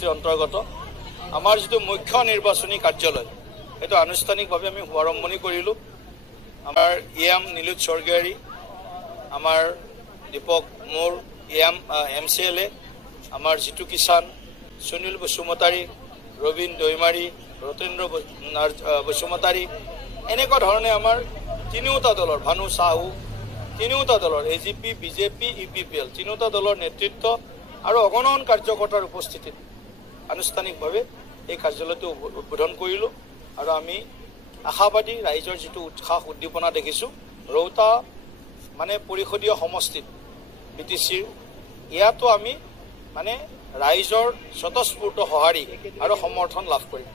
সমষ্টিৰ অন্তৰ্গত আমাৰ যিটো মুখ্য নিৰ্বাচনী কাৰ্যালয় এইটো আনুষ্ঠানিকভাৱে আমি শুভাৰম্ভণি কৰিলোঁ। আমাৰ এম নীলোৎ স্বৰ্গীয়াৰী, আমাৰ দীপক মোৰ MCLA, আমাৰ জিতু কিষাণ, সুনীল বসুমতাৰী, ৰবীন দৈমাৰী, ৰতেন্দ্ৰ বসুমতাৰী, এনেকুৱা ধৰণে আমাৰ তিনিওটা দলৰ ভানু সাহু, তিনিওটা দলৰ AGP, BJP, UPPL তিনিওটা দলৰ নেতৃত্ব আৰু অগণন কাৰ্যকৰ্তাৰ উপস্থিতিত আনুষ্ঠানিকভাৱে এই কাৰ্যালয়টো উদ্বোধন কৰিলোঁ। আৰু আমি আশাবাদী ৰাইজৰ যিটো উৎসাহ উদ্দীপনা দেখিছোঁ, ৰৌতা মানে পৰিষদীয় সমষ্টিত BTCৰ ইয়াতো আমি মানে ৰাইজৰ স্বতঃস্ফূৰ্ত সঁহাৰি আৰু সমৰ্থন লাভ কৰিম।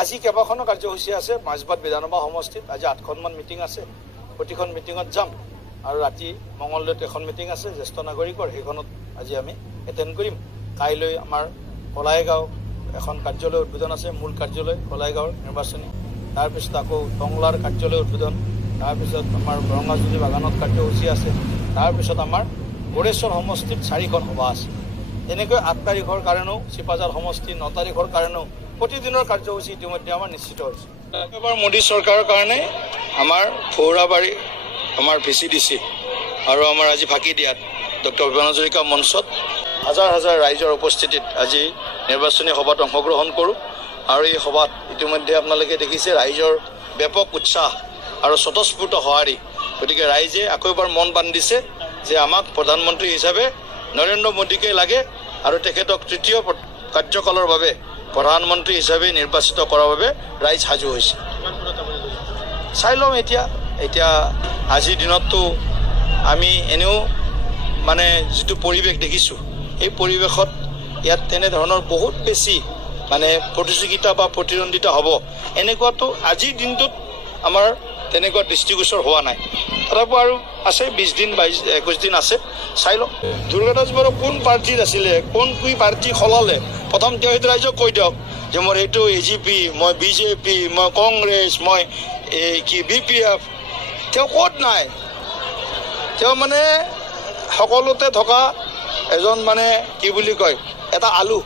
আজি কেইবাখনো কাৰ্যসূচী আছে। মাজবাট বিধানসভা সমষ্টিত আজি 8খনমান মিটিং আছে। প্ৰতিখন মিটিঙত যাম আৰু ৰাতি মঙলদৈত এখন মিটিং আছে জ্যেষ্ঠ নাগৰিকৰ, সেইখনত আজি আমি এটেণ্ড কৰিম। কাইলৈ আমাৰ কলাইগাঁও এখন কাৰ্যালয় উদ্বোধন আছে, মূল কাৰ্যালয় কলাইগাঁৱৰ নিৰ্বাচনী। তাৰপিছত আকৌ টংলাৰ কাৰ্যালয় উদ্বোধন, তাৰপিছত আমাৰ বৰঙাজুলি বাগানত কাৰ্যসূচী আছে, তাৰপিছত আমাৰ গড়েশ্বৰ সমষ্টিত 4খন সভা আছে। এনেকৈ 8 তাৰিখৰ কাৰণেও চিপাঝাৰ সমষ্টি 9 তাৰিখৰ কাৰণেও প্ৰতিদিনৰ কাৰ্যসূচী ইতিমধ্যে আমাৰ নিশ্চিত হৈছে। এবাৰ মোদী চৰকাৰৰ কাৰণে আমাৰ ফৌৰাবাৰী আমাৰ VCDC আৰু আমাৰ আজি ফাঁকি দিয়াত ডক্টৰ ভূপেন হাজৰিকা মঞ্চত হাজাৰ হাজাৰ ৰাইজৰ উপস্থিতিত আজি নিৰ্বাচনী সভাত অংশগ্ৰহণ কৰোঁ। আৰু এই সভাত ইতিমধ্যে আপোনালোকে দেখিছে ৰাইজৰ ব্যাপক উৎসাহ আৰু স্বতঃস্ফূৰ্ত সঁহাৰি। গতিকে ৰাইজে আকৌ এবাৰ মন বান্ধিছে যে আমাক প্ৰধানমন্ত্ৰী হিচাপে নৰেন্দ্ৰ মোদীকে লাগে আৰু তেখেতক তৃতীয় কাৰ্যকালৰ বাবে প্ৰধানমন্ত্ৰী হিচাপে নিৰ্বাচিত কৰাৰ বাবে ৰাইজ সাজু হৈছে। চাই লওঁ এতিয়া আজিৰ দিনততো আমি এনেও মানে যিটো পৰিৱেশ দেখিছোঁ, এই পৰিৱেশত ইয়াত তেনেধৰণৰ বহুত বেছি মানে প্ৰতিযোগিতা বা প্ৰতিদ্বন্দ্বিতা হ'ব এনেকুৱাতো আজিৰ দিনটোত আমাৰ তেনেকুৱা দৃষ্টিগোচৰ হোৱা নাই। তথাপিও আৰু আছে 20 দিন 21 দিন আছে, চাই লওঁ। দুৰ্গা দাস বাৰু কোন পাৰ্টীত আছিলে, কি পাৰ্টী সলালে, প্ৰথম তেওঁ সেইটো ৰাইজক কৈ দিয়ক যে মোৰ এইটো AGP, মই BJP, মই কংগ্ৰেছ, মই BPF। তেওঁ ক'ত নাই, তেওঁ মানে সকলোতে থকা এজন মানে কি বুলি কয় এটা আলু।